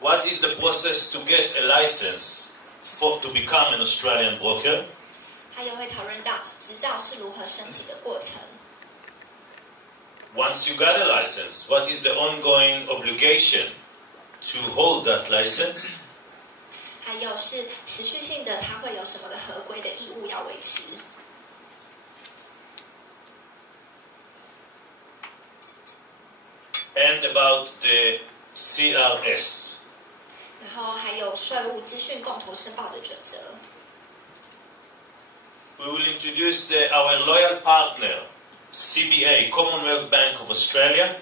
What is the process to get a license to become an Australian broker? 还有会讨论到执照是如何申请的过程。Once you got a license, what is the ongoing obligation to hold that license? 还有是持续性的，它会有什么的合规的义务要维持。And about the CRS. 然后还有税务资讯共同申报的准则。We will introduce our loyal partner, CBA, Commonwealth Bank of Australia.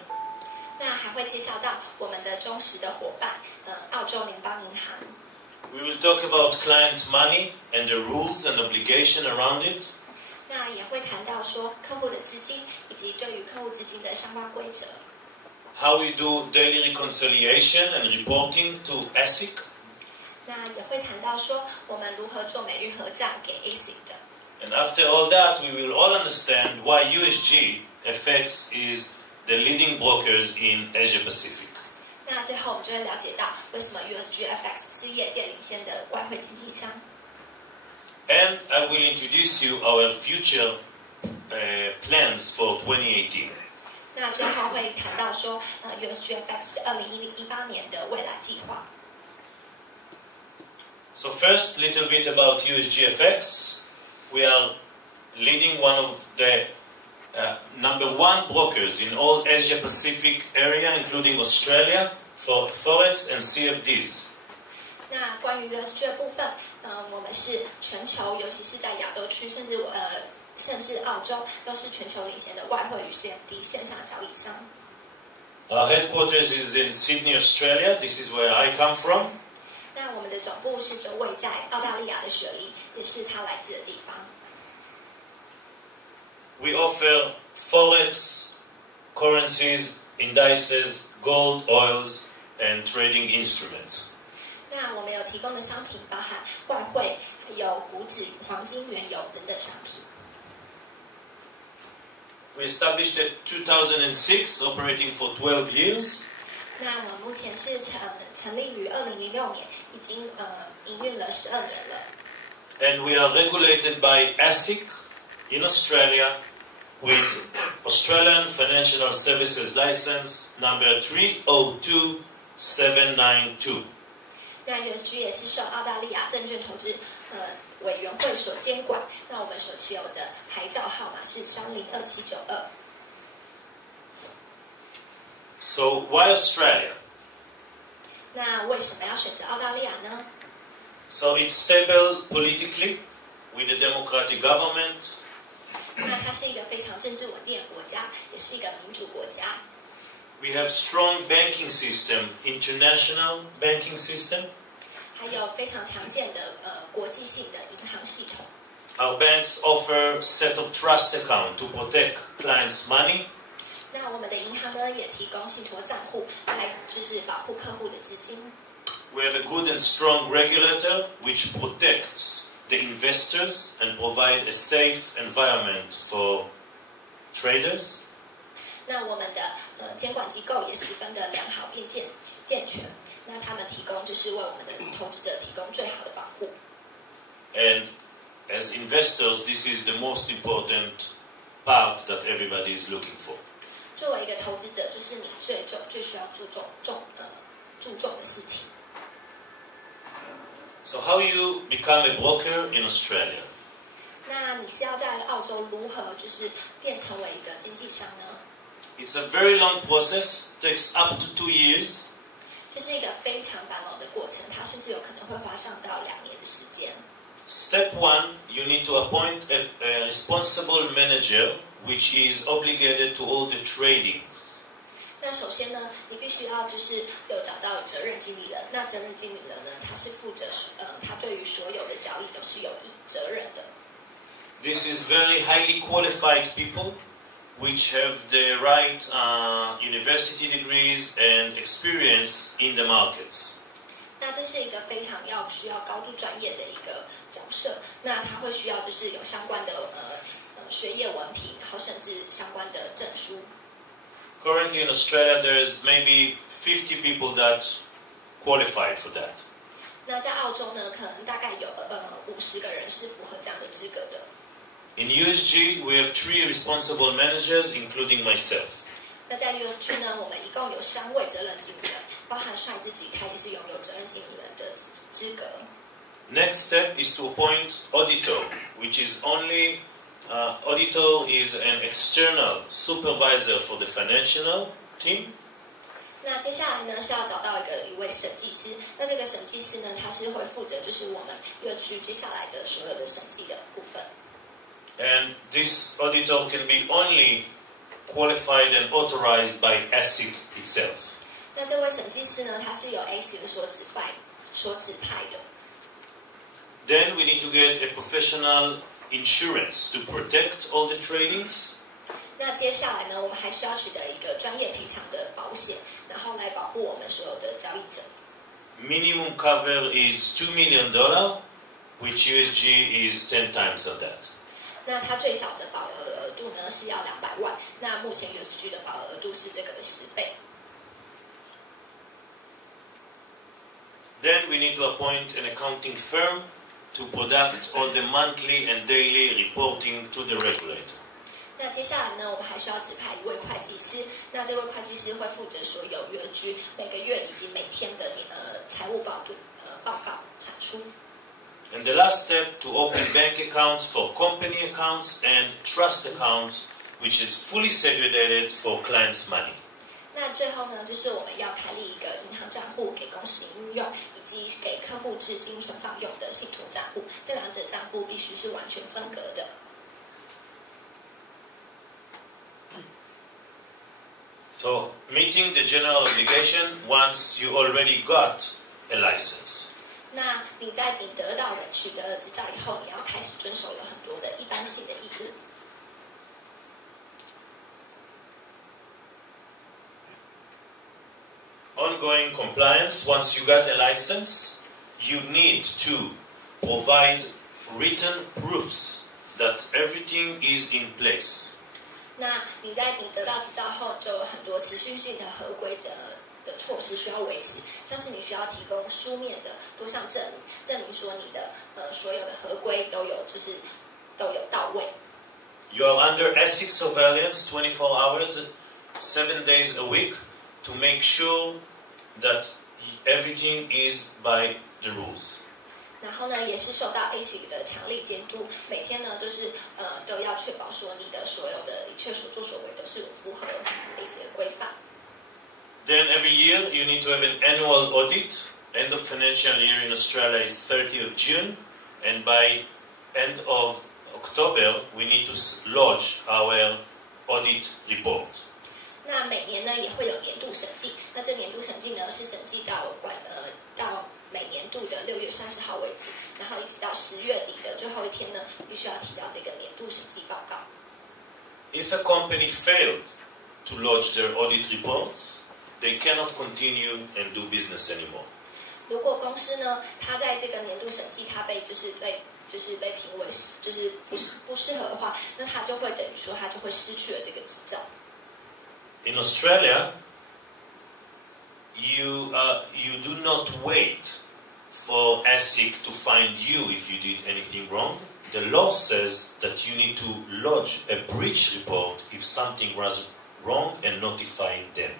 那还会介绍到我们的忠实的伙伴，澳洲联邦银行。We will talk about client money and the rules and obligation around it. 那也会谈到说客户的资金以及对于客户资金的相关规则。How we do daily reconciliation and reporting to ASIC. 那也会谈到说我们如何做每日核账给 ASIC 的。And after all that, we will all understand why Usgfx is the leading brokers in Asia Pacific. 那最后我们就会了解到为什么 Usgfx 是业界领先的外汇经纪商。And I will introduce you our future plans for 2018. 那最后会谈到说Usgfx 2018年的未来计划。So first, little bit about Usgfx. We are leading one of the #1 brokers in all Asia Pacific area, including Australia, for Forex and CFDs. 那关于 USG 的部分，我们是全球，尤其是在亚洲区，甚至澳洲，都是全球领先的外汇与 CFD 线上交易商。Our headquarters is in Sydney, Australia. This is where I come from. 那我们的总部是就位在澳大利亚的雪梨，也是他来自的地方。We offer Forex, currencies, indices, gold, oils, and trading instruments. 那我们有提供的商品包含外汇，还有股指、黄金、原油等等商品。We established in 2006, operating for 12 years. 那我们目前是成立于2006年，已经营运了12年了。And we are regulated by ASIC in Australia with Australian Financial Services License number 302792. 那 USG 也是受澳大利亚证券投资委员会所监管。那我们所持有的牌照号码是302792。So why Australia? 那为什么要选择澳大利亚呢？ So it's stable politically with a democratic government. 那它是一个非常政治稳定的国家，也是一个民主国家。We have strong banking system, international banking system. 还有非常强健的国际性的银行系统。Our banks offer set of trust account to protect clients' money. 那我们的银行呢，也提供信托账户来就是保护客户的资金。We have a good and strong regulator which protects the investors and provide a safe environment for traders. 那我们的监管机构也十分的良好并健全。那他们提供就是为我们的投资者提供最好的保护。And as investors, this is the most important part that everybody is looking for. 作为一个投资者，就是你最需要注重的事情。So how you become a broker in Australia? 那你是要在澳洲如何就是变成为一个经纪商呢？ It's a very long process, takes up to 2 years. 这是一个非常繁忙的过程，它甚至有可能会花上到2年的时间。Step 1, you need to appoint a responsible manager which is obligated to all the trading. 那首先呢，你必须要就是有找到责任经理人。那责任经理人呢，他是负责他对于所有的交易都是有责任的。This is very highly qualified people which have the right university degrees and experience in the markets. 那这是一个非常需要高度专业的一个角色。那他会需要就是有相关的学业文凭，然后甚至相关的证书。Currently in Australia, there's maybe 50 people that qualified for that. 那在澳洲呢，可能大概有50个人是符合这样的资格的。In USG, we have 3 responsible managers, including myself. 那在 US 区呢，我们一共有3位责任经理人，包含帅自己，他也是拥有责任经理人的资格。Next step is to appoint auditor, which is only auditor is an external supervisor for the financial team. 那接下来呢是要找到一位审计师，那这个审计师呢，他是会负责就是我们US区接下来的所有的审计的部分。And this auditor can be only qualified and authorized by ASIC itself. 那这位审计师呢，他是由 ASIC 所指派的。Then we need to get a professional insurance to protect all the tradies. 那接下来呢，我们还需要取得一个专业赔偿的保险，然后来保护我们所有的交易者。Minimum cover is $2 million, which USG is 10 times of that. 那它最小的保额额度呢是要200万，那目前 USG 的保额额度是这个的10倍。Then we need to appoint an accounting firm to conduct all the monthly and daily reporting to the regulator. 那接下来呢，我们还需要指派一位会计师，那这位会计师会负责所有USG每个月以及每天的财务报告产出。And the last step to open bank accounts for company accounts and trust accounts, which is fully segregated for clients' money. 那最后呢，就是我们要开立一个银行账户给公司运用，以及给客户资金存放用的信托账户。这两者账户必须是完全分隔的。So, meeting the general obligation once you already got a license. 那你得到了取得了执照以后，你要开始遵守了很多的一般性的义务。Ongoing compliance, once you got a license, you need to provide written proofs that everything is in place. 那你得到执照后，就有很多持续性的合规的措施需要维持，像是你需要提供书面的多项证明说你的所有的合规都有到位。You are under ASIC surveillance 24 hours, 7 days a week to make sure that everything is by the rules. 然后呢，也是受到 ASIC 的强力监督，每天呢都要确保说你的所有的一切所作所为都是符合 ASIC 的规范。Then every year you need to have an annual audit. End of financial year in Australia is 30th of June, and by end of October we need to lodge our audit report. 那每年呢也会有年度审计，那这年度审计呢是审计到每年度的6月30号为止，然后一直到10月底的最后一天呢，必须要提交这个年度审计报告。If a company failed to lodge their audit reports, they cannot continue and do business anymore. 如果公司呢，它在这个年度审计它被评为不适合的话，那它就会等于说它就会失去了这个执照。In Australia, you do not wait for ASIC to find you if you did anything wrong. The law says that you need to lodge a breach report if something was wrong and notify them.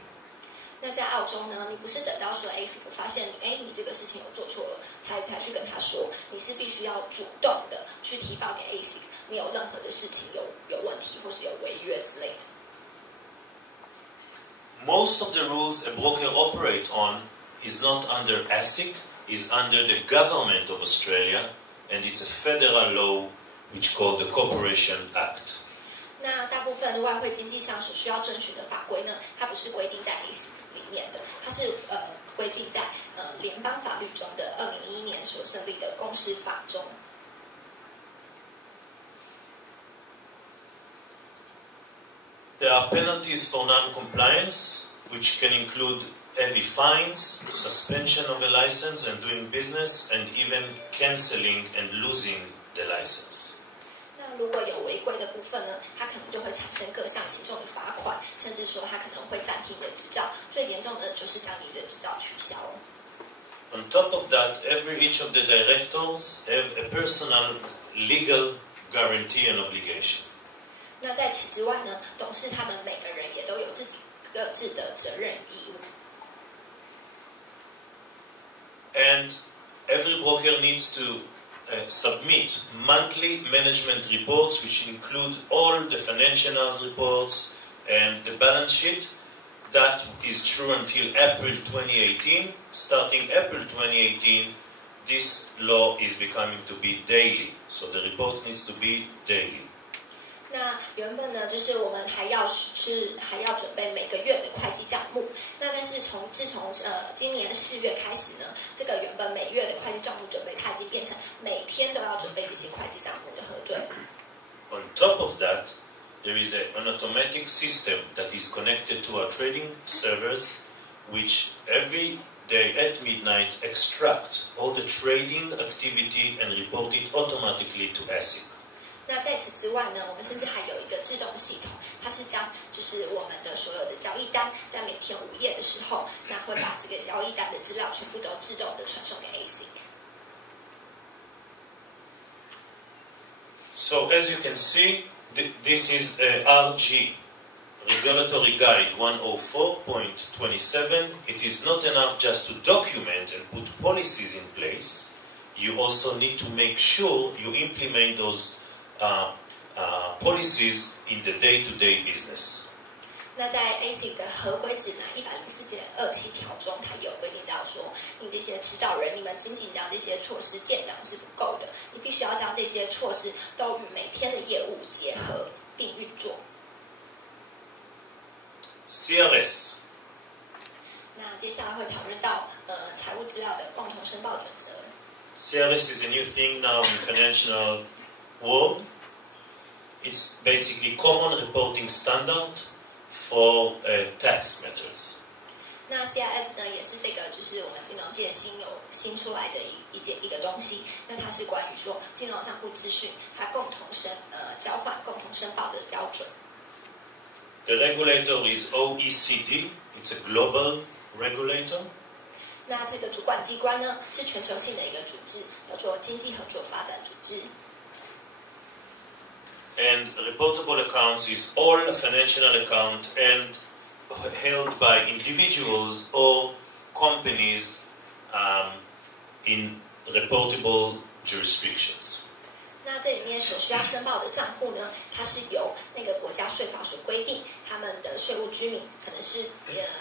那在澳洲呢，你不是等到说 ASIC 发现你这个事情有做错了，才去跟他说，你是必须要主动的去提报给 ASIC， 你有任何的事情有问题或是有违约之类的。Most of the rules a broker operates on is not under ASIC, is under the government of Australia, and it's a federal law which called the Corporation Act. 那大部分外汇经纪商所需要遵循的法规呢，它不是规定在 ASIC 里面的，它是规定在联邦法律中的2011年所设立的公司法中。There are penalties for non-compliance, which can include heavy fines, suspension of a license and doing business, and even cancelling and losing the license. 那如果有违规的部分呢，它可能就会产生各项严重的罚款，甚至说它可能会暂停你的执照，最严重的就是将你的执照取消。On top of that, each of the directors have a personal legal guarantee and obligation. 那在此之外呢，董事他们每个人也都有自己各自的责任义务。And every broker needs to submit monthly management reports, which include all the financials reports and the balance sheet. That is true until April 2018. Starting April 2018, this law is becoming to be daily. So the report needs to be daily. 那原本呢，就是我们还要准备每个月的会计账目。那但是自从今年4月开始呢，这个原本每月的会计账目准备，它已经变成每天都要准备这些会计账目的核对。On top of that, there is an automatic system that is connected to our trading servers, which every day at midnight extract all the trading activity and report it automatically to ASIC. 那在此之外呢，我们甚至还有一个自动系统，它是将就是我们的所有的交易单，在每天午夜的时候，那会把这个交易单的资料全部都自动的传送给 ASIC。So as you can see, this is RG, Regulatory Guide 104.27. It is not enough just to document and put policies in place. You also need to make sure you implement those policies in the day-to-day business. 那在 ASIC 的合规指南104.27条中，它有规定到说，你这些持照人，你们仅仅将这些措施建档是不够的，你必须要将这些措施都与每天的业务结合并运作。CRS. 那接下来会讨论到财务资料的共同申报准则。CRS is a new thing now in financial world. It's basically common reporting standard for tax matters. 那 CIS 呢，也是这个就是我们金融界新出来的一个东西。那它是关于说金融账户资讯，它共同交换、共同申报的标准。The regulator is OECD. It's a global regulator. 那这个主管机关呢，是全球性的一个组织，叫做经济合作发展组织。And reportable accounts is all financial account and held by individuals or companies in reportable jurisdictions. 那这里面所需要申报的账户呢，它是由那个国家税法所规定，他们的税务居民可能是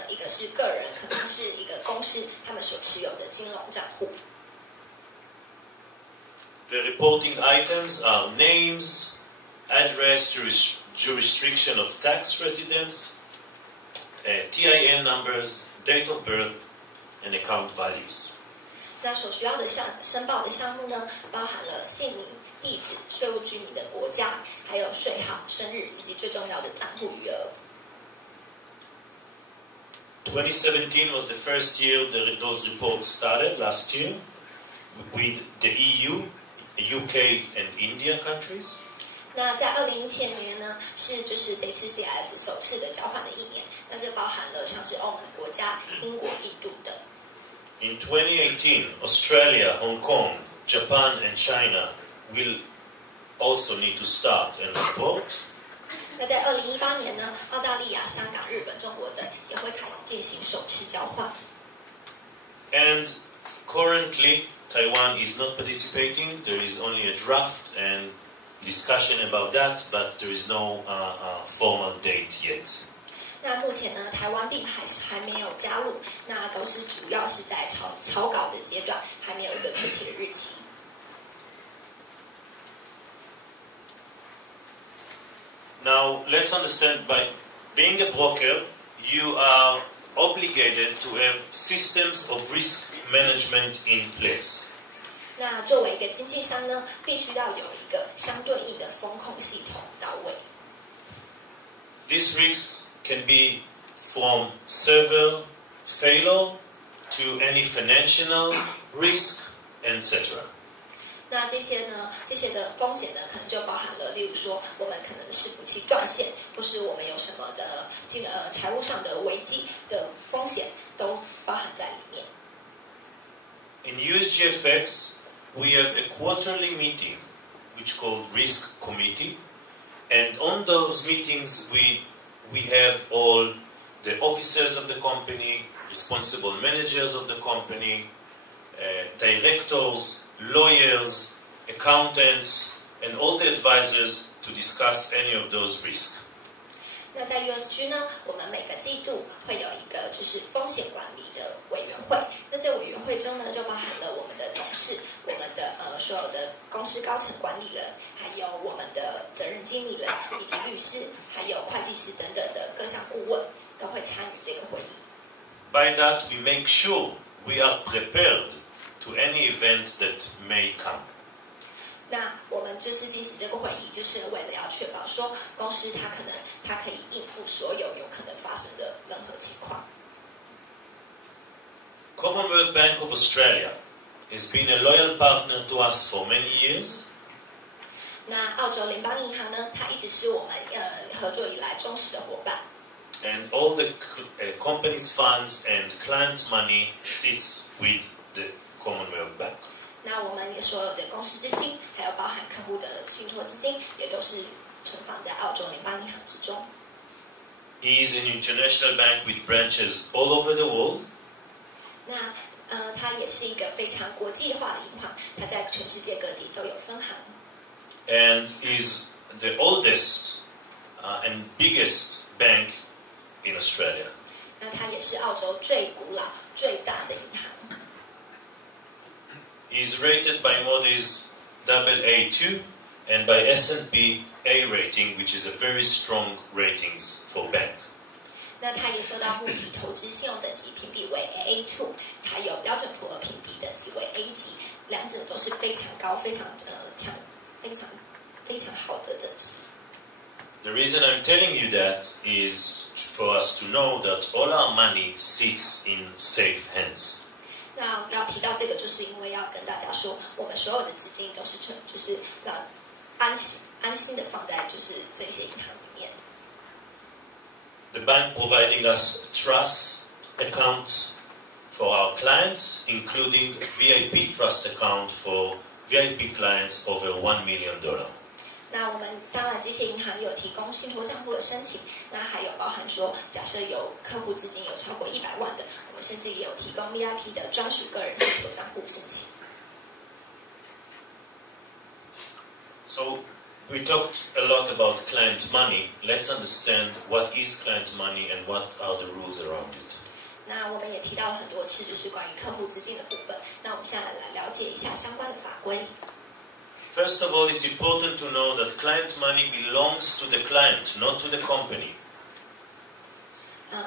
一个是个人，可能是一个公司，他们所持有的金融账户。The reporting items are names, address, jurisdiction of tax residents, TIN numbers, date of birth, and account values. 那所需要的申报的项目呢，包含了姓名、地址、税务居民的国家，还有税号、生日，以及最重要的账户余额。2017 was the first year that those reports started, last year, with the EU, UK, and India countries. 那在2017年呢，就是这次 CIS 首次的交换的一年，那这包含了像是欧盟国家、英国、印度等。In 2018, Australia, Hong Kong, Japan, and China will also need to start and report. 那在2018年呢，澳大利亚、香港、日本、中国等也会开始进行首次交换。And currently, Taiwan is not participating. There is only a draft and discussion about that, but there is no formal date yet. 那目前呢，台湾并还没有加入，那都是主要是在草稿的阶段，还没有一个确切的日期。Now, let's understand, by being a broker, you are obligated to have systems of risk management in place. 那作为一个经纪商呢，必须要有一个相对应的风控系统到位。These risks can be from server failure to any financial risk, etc. 那这些的风险呢，可能就包含了，例如说，我们可能伺服器断线，或是我们有什么的财务上的危机的风险，都包含在里面。In Usgfx, we have a quarterly meeting, which called Risk Committee, and on those meetings we have all the officers of the company, responsible managers of the company, directors, lawyers, accountants, and all the advisors to discuss any of those risks. 那在 USG 呢，我们每个季度会有一个就是风险管理的委员会。那在委员会中呢，就包含了我们的董事、我们的所有的公司高层管理人，还有我们的责任经理人，以及律师，还有会计师等等的各项顾问都会参与这个会议。By that, we make sure we are prepared to any event that may come. 那我们就是进行这个会议，就是为了要确保说公司它可以应付所有有可能发生的任何情况。Commonwealth Bank of Australia has been a loyal partner to us for many years. 那澳洲联邦银行呢，它一直是我们合作以来忠实的伙伴。And all the company's funds and client money sits with the Commonwealth Bank. 那我们所有的公司资金，还有包含客户的信托资金，也都是存放在澳洲联邦银行之中。It is an international bank with branches all over the world. 那它也是一个非常国际化的银行，它在全世界各地都有分行。And is the oldest and biggest bank in Australia. 那它也是澳洲最古老、最大的银行。Is rated by Moody's AA2 and by S&P A rating, which is a very strong ratings for bank. 那它也受到穆迪投资信用等级评比为 AA2， 还有标准普尔评比等级为 A 级，两者都是非常高、非常强、非常好的等级。The reason I'm telling you that is for us to know that all our money sits in safe hands. 那要提到这个，就是因为要跟大家说，我们所有的资金都是就是安心的放在就是这些银行里面。The bank providing us trust accounts for our clients, including VIP trust account for VIP clients over $1 million. 那我们当然这些银行有提供信托账户的申请，那还有包含说，假设有客户资金有超过100万的，我们甚至也有提供 VIP 的专属个人信托账户申请。So we talked a lot about client money. Let's understand what is client money and what are the rules around it. 那我们也提到了很多次，就是关于客户资金的部分。那我们现在来了解一下相关的法规。First of all, it's important to know that client money belongs to the client, not to the company.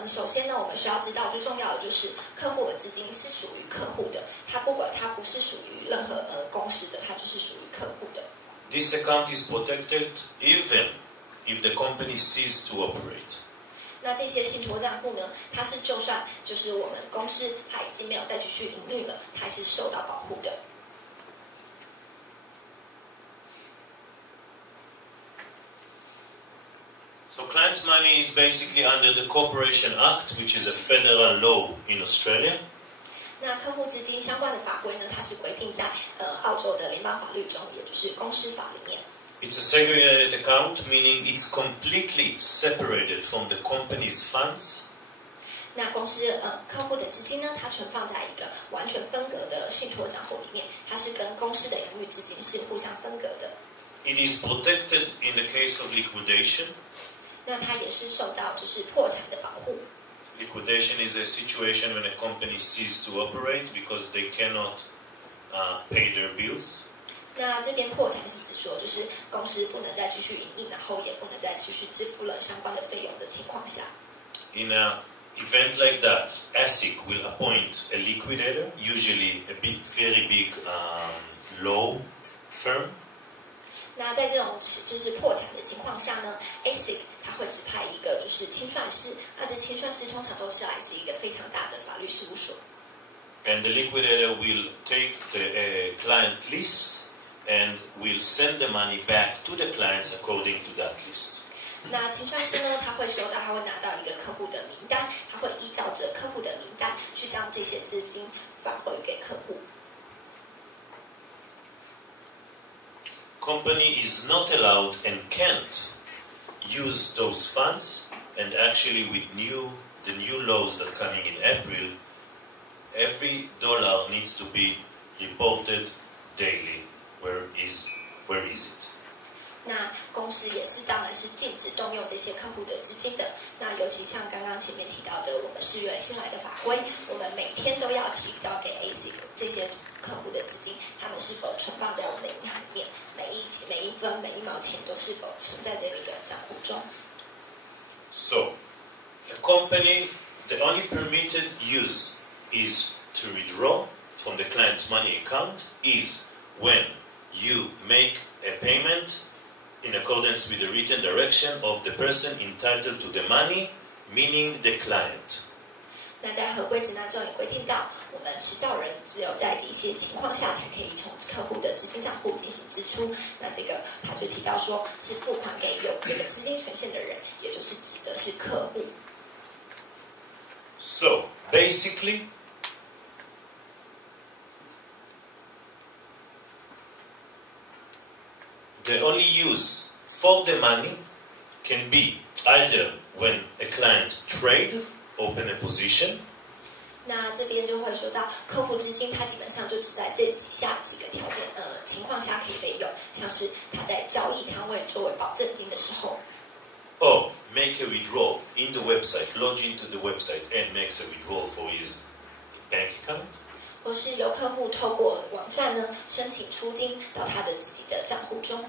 首先呢，我们需要知道最重要的就是客户的资金是属于客户的，它不是属于任何公司的，它就是属于客户的。This account is protected even if the company ceases to operate. 那这些信托账户呢，它是就算就是我们公司它已经没有再继续营运了，它还是受到保护的。So client money is basically under the Corporation Act, which is a federal law in Australia. 那客户资金相关的法规呢，它是规定在澳洲的联邦法律中，也就是公司法里面。It's a segregated account, meaning it's completely separated from the company's funds. 那公司客户的资金呢，它存放在一个完全分隔的信托账户里面，它是跟公司的营运资金是互相分隔的。It is protected in the case of liquidation. 那它也是受到就是破产的保护。Liquidation is a situation when a company ceases to operate because they cannot pay their bills. 那这边破产是指说，就是公司不能再继续营运，然后也不能再继续支付了相关的费用的情况下。In an event like that, ASIC will appoint a liquidator, usually a very big law firm. 那在这种就是破产的情况下呢 ，ASIC 它会指派一个就是清算师，那这清算师通常都是来自一个非常大的法律事务所。And the liquidator will take the client list and will send the money back to the clients according to that list. 那清算师呢，他会拿到一个客户的名单，他会依照着客户的名单去将这些资金返回给客户。company is not allowed and can't use those funds, and actually with the new laws that are coming in April, every dollar needs to be reported daily. Where is it? 那公司也是，当然是禁止动用这些客户的资金的。那尤其像刚刚前面提到的，我们4月新来的法规，我们每天都要提交给 AC 这些客户的资金，他们是否存放在我们的银行里面，每一分每一毛钱都是否存在这个账户中。So, a company, the only permitted use is to withdraw from the client's money account is when you make a payment in accordance with the written direction of the person entitled to the money, meaning the client. 那在合规指南中也规定到，我们持照人只有在一些情况下才可以从客户的资金账户进行支出。那这个他就提到说，是付款给有这个资金权限的人，也就是指的是客户。So, basically, the only use for the money can be either when a client trade, open a position. 那这边就会说到，客户资金它基本上就只在这几个条件情况下可以被用，像是他在交易仓位作为保证金的时候， Or make a withdrawal in the website, log into the website and makes a withdrawal for his bank account. 或是由客户透过网站呢申请出金到他的自己的账户中。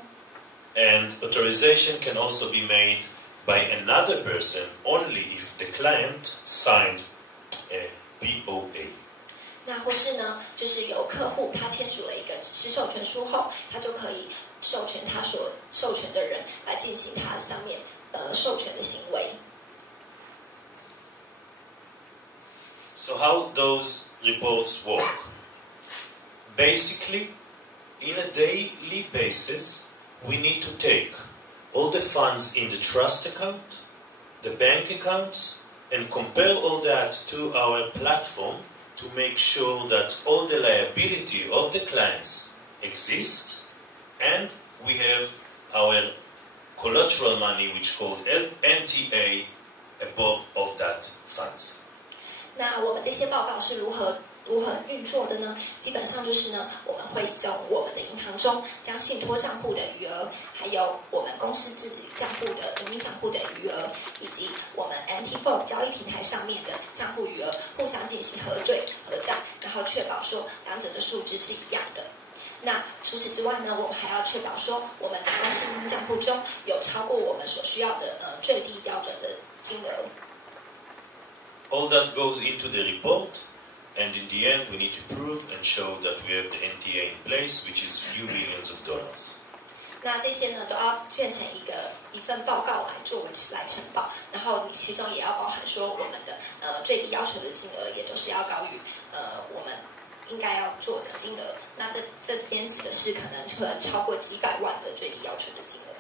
And authorization can also be made by another person only if the client signed a POA. 那或是呢，就是由客户他签署了一个指示授权书后，他就可以授权他所授权的人来进行他上面授权的行为。So how those reports work? Basically, in a daily basis, we need to take all the funds in the trust account, the bank accounts, and compare all that to our platform to make sure that all the liability of the clients exist, and we have our collateral money, which is called NTA, above of that funds. 那我们这些报告是如何运作的呢？基本上就是呢，我们会从我们的银行中将信托账户的余额，还有我们公司自己账户的营运账户的余额，以及我们 MT4 交易平台上面的账户余额互相进行核对核账，然后确保说两者的数字是一样的。那除此之外呢，我们还要确保说我们的公司营运账户中有超过我们所需要的最低标准的金额。All that goes into the report, and in the end, we need to prove and show that we have the NTA in place, which is few millions of dollars. 那这些呢，都要卷成一份报告来呈报，然后你其中也要包含说我们的最低要求的金额也都是要高于我们应该要做的金额。那这边指的是可能超过几百万的最低要求的金额。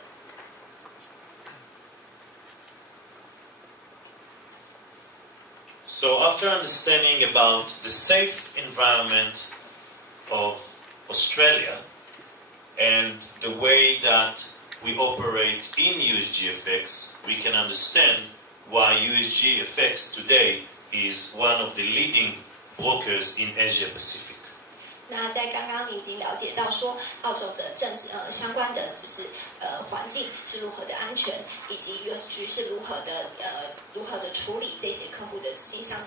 So after understanding about the safe environment of Australia and the way that we operate in Usgfx, we can understand why Usgfx today is one of the leading brokers in Asia Pacific. 那在刚刚你已经了解到说，澳洲的政治相关的就是环境是如何的安全，以及 USG 是如何的处理这些客户的资金相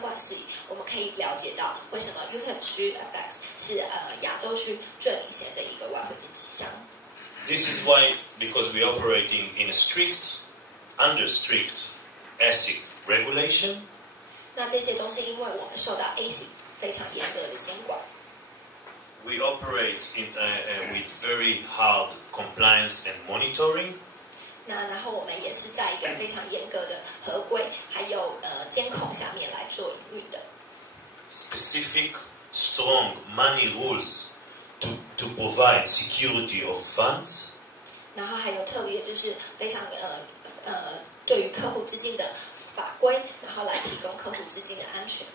关事宜，我们可以了解到为什么 Usgfx 是亚洲区最领先的一个外汇经纪商。This is why, because we are operating in under strict ASIC regulation. 那这些都是因为我们受到 ASIC 非常严格的监管。We operate with very hard compliance and monitoring. 那然后我们也是在一个非常严格的合规还有监控下面来做营运的。Specific, strong money rules to provide security of funds. 然后还有特别就是非常对于客户资金的法规，然后来提供客户资金的安全。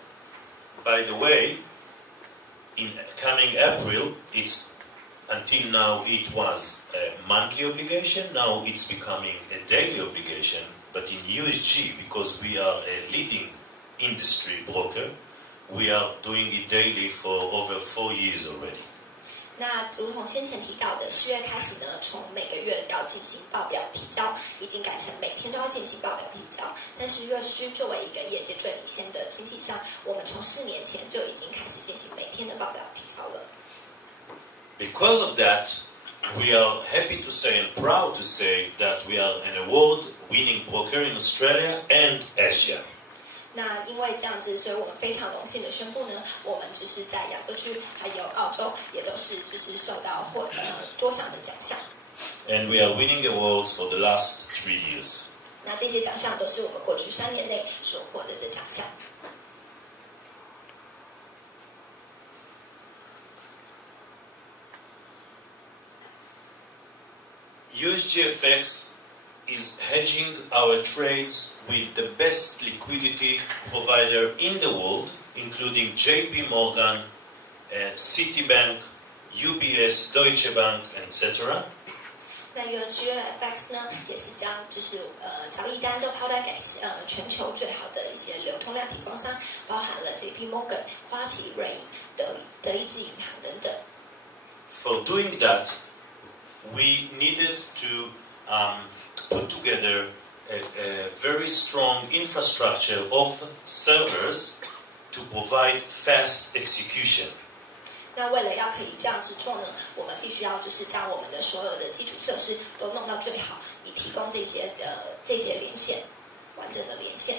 By the way, in coming April, it's until now it was a monthly obligation, now it's becoming a daily obligation. But in USG, because we are a leading industry broker, we are doing it daily for over 4 years already. 那如同先前提到的，4月开始呢，从每个月要进行报表提交，已经改成每天都要进行报表提交。但是USG作为一个业界最领先的经纪商，我们从4年前就已经开始进行每天的报表提交了。Because of that, we are happy to say and proud to say that we are an award-winning broker in Australia and Asia. 那因为这样子，所以我们非常荣幸的宣布呢，我们就是在亚洲区还有澳洲也都是就是受到多项的奖项。And we are winning awards for the last 3 years. 那这些奖项都是我们过去3年内所获得的奖项。Usgfx is hedging our trades with the best liquidity provider in the world, including JP Morgan, Citibank, UBS, Deutsche Bank, etc. 那 Usgfx 呢，也是将交易单都抛在给全球最好的一些流通量提供商，包含了 JP Morgan、花旗、瑞银、德意志银行等等。For doing that, we needed to put together a very strong infrastructure of servers to provide fast execution. 那为了要可以这样子做呢，我们必须要将我们的所有的基础设施都弄到最好，以提供这些连线，完整的连线。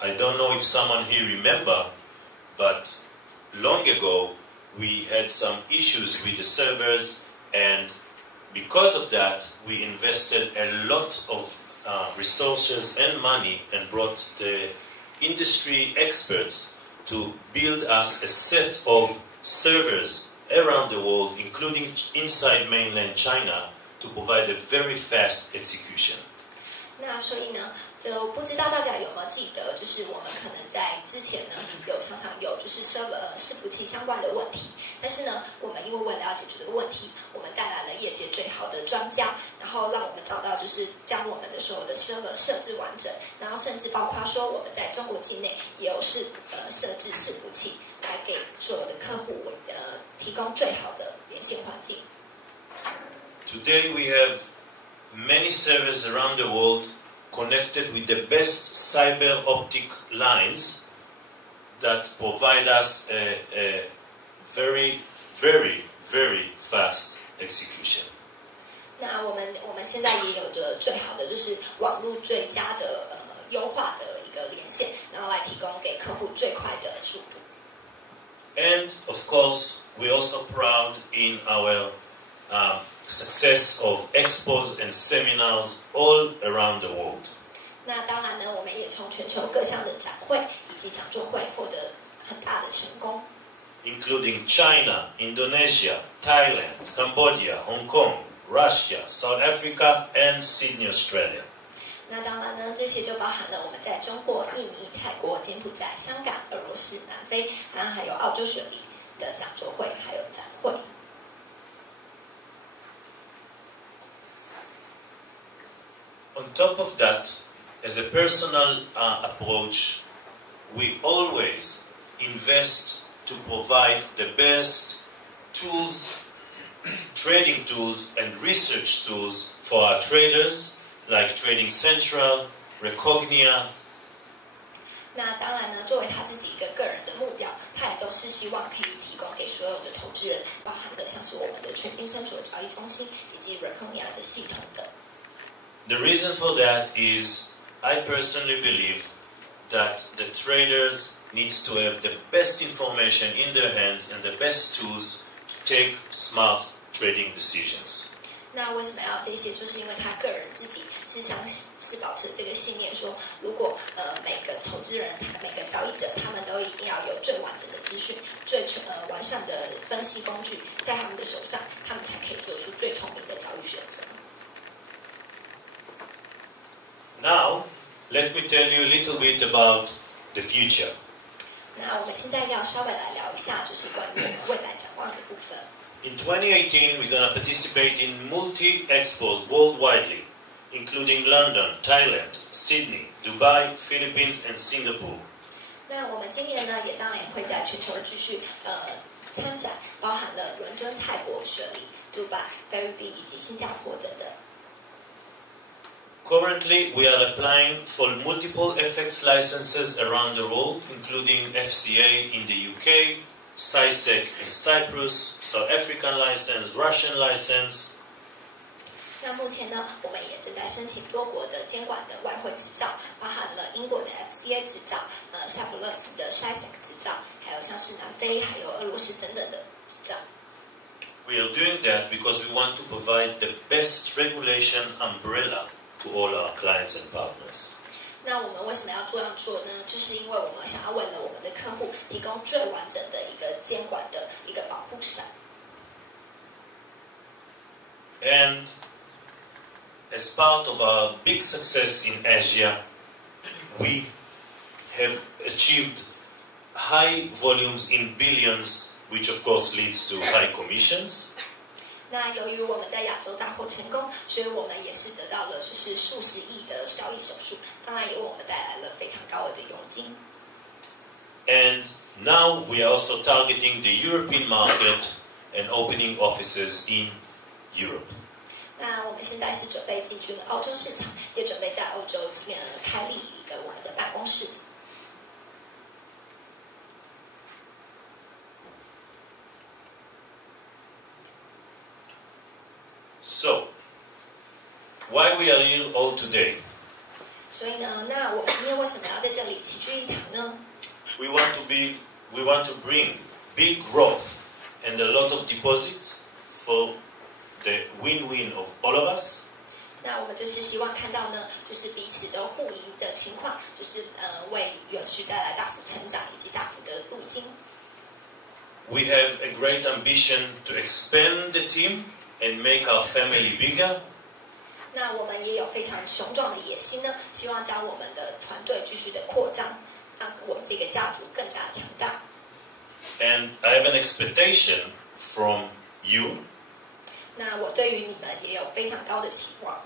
I don't know if someone here remember, but long ago we had some issues with the servers, and because of that, we invested a lot of resources and money and brought the industry experts to build us a set of servers around the world, including inside mainland China, to provide a very fast execution. 那所以呢，就不知道大家有没有记得，就是我们可能在之前呢，常常有伺服器相关的问题，但是呢，我们因为为了要解决这个问题，我们带来了业界最好的专家，然后让我们找到将我们的所有的server设置完整，然后甚至包括说我们在中国境内也有设置伺服器，来给所有的客户提供最好的连线环境。Today we have many servers around the world connected with the best cyber optic lines that provide us a very, very, very fast execution. 那我们现在也有着最好的网络最佳的优化的一个连线，然后来提供给客户最快的速度。And of course, we're also proud in our success of expos and seminars all around the world. 那当然呢，我们也从全球各项的展会以及讲座会获得很大的成功。Including China, Indonesia, Thailand, Cambodia, Hong Kong, Russia, South Africa, and Sydney, Australia. 那当然呢，这些就包含了我们在中国、印尼、泰国、柬埔寨、香港、俄罗斯、南非，还有澳洲雪梨的讲座会，还有展会。On top of that, as a personal approach, we always invest to provide the best tools, trading tools, and research tools for our traders, like Trading Central, Recognia. 那当然呢，作为他自己一个个人的目标，他也都是希望可以提供给所有的投资人，包含了像是我们的Trading Central交易中心以及 Recognia 的系统的。The reason for that is I personally believe that the traders needs to have the best information in their hands and the best tools to take smart trading decisions. 那为什么要这些？就是因为他个人自己是保持这个信念，说如果每个投资人、每个交易者，他们都一定要有最完整的资讯、最完善的分析工具在他们的手上，他们才可以做出最聪明的交易选择。Now, let me tell you a little bit about the future. 那我们现在要稍微来聊一下，就是关于我们未来展望的部分。In 2018, we're going to participate in multi-expos worldwide, including London, Thailand, Sydney, Dubai, Philippines, and Singapore. 那我们今年呢，也当然也会在全球继续参展，包含了伦敦、泰国、雪梨、杜拜、菲律宾以及新加坡等等。Currently, we are applying for multiple FX licenses around the world, including FCA in the UK, SciSec in Cyprus, South African license, Russian license. 那目前呢，我们也正在申请多国的监管的外汇执照，包含了英国的 FCA 执照、夏普勒斯的 SciSec 执照，还有像是南非还有俄罗斯等等的执照。We are doing that because we want to provide the best regulation umbrella to all our clients and partners. 那我们为什么要这样做呢？就是因为我们想要为了我们的客户提供最完整的一个监管的一个保护伞。And as part of our big success in Asia, we have achieved high volumes in billions, which of course leads to high commissions. 那由于我们在亚洲大获成功，所以我们也是得到了就是数十亿的交易手数，当然也为我们带来了非常高额的佣金。And now we are also targeting the European market and opening offices in Europe. 那我们现在是准备进军欧洲市场，也准备在欧洲开立一个我们的办公室。So, why we are here all today? 所以呢，那我们今天为什么要在这里齐聚一堂呢？ We want to bring big growth and a lot of deposits for the win-win of all of us. 那我们就是希望看到呢，就是彼此都互赢的情况，就是为USG带来大幅成长以及大幅的镀金。We have a great ambition to expand the team and make our family bigger. 那我们也有非常雄壮的野心呢，希望将我们的团队继续的扩张，让我们这个家族更加强大。And I have an expectation from you. 那我对于你们也有非常高的期望。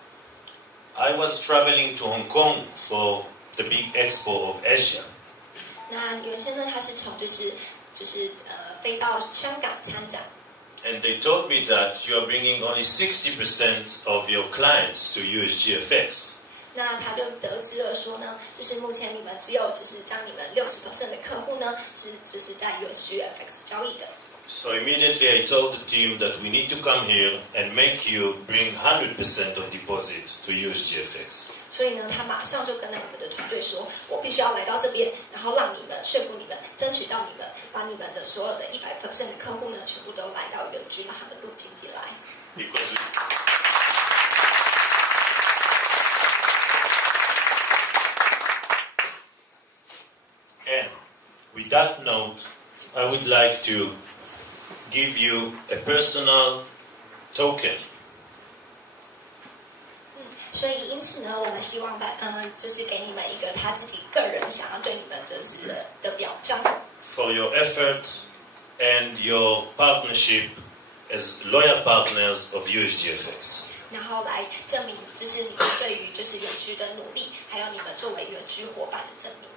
I was traveling to Hong Kong for the big expo of Asia. 那有些呢，他是从飞到香港参展。And they told me that you are bringing only 60% of your clients to Usgfx. 那他就得知了说呢，就是目前你们只有将你们60% 的客户呢是在 Usgfx 交易的。So immediately I told the team that we need to come here and make you bring 100% of deposit to Usgfx. 所以呢，他马上就跟你们的团队说，我必须要来到这边，然后让你们说服你们，争取到你们，把你们的所有的100% 的客户呢，全部都来到USG，让他们入金进来。And with that note, I would like to give you a personal token. 所以因此呢，我们希望就是给你们一个他自己个人想要对你们的表彰。For your effort and your partnership as loyal partners of Usgfx. 然后来证明，就是你们对于USG的努力，还有你们作为USG伙伴的证明。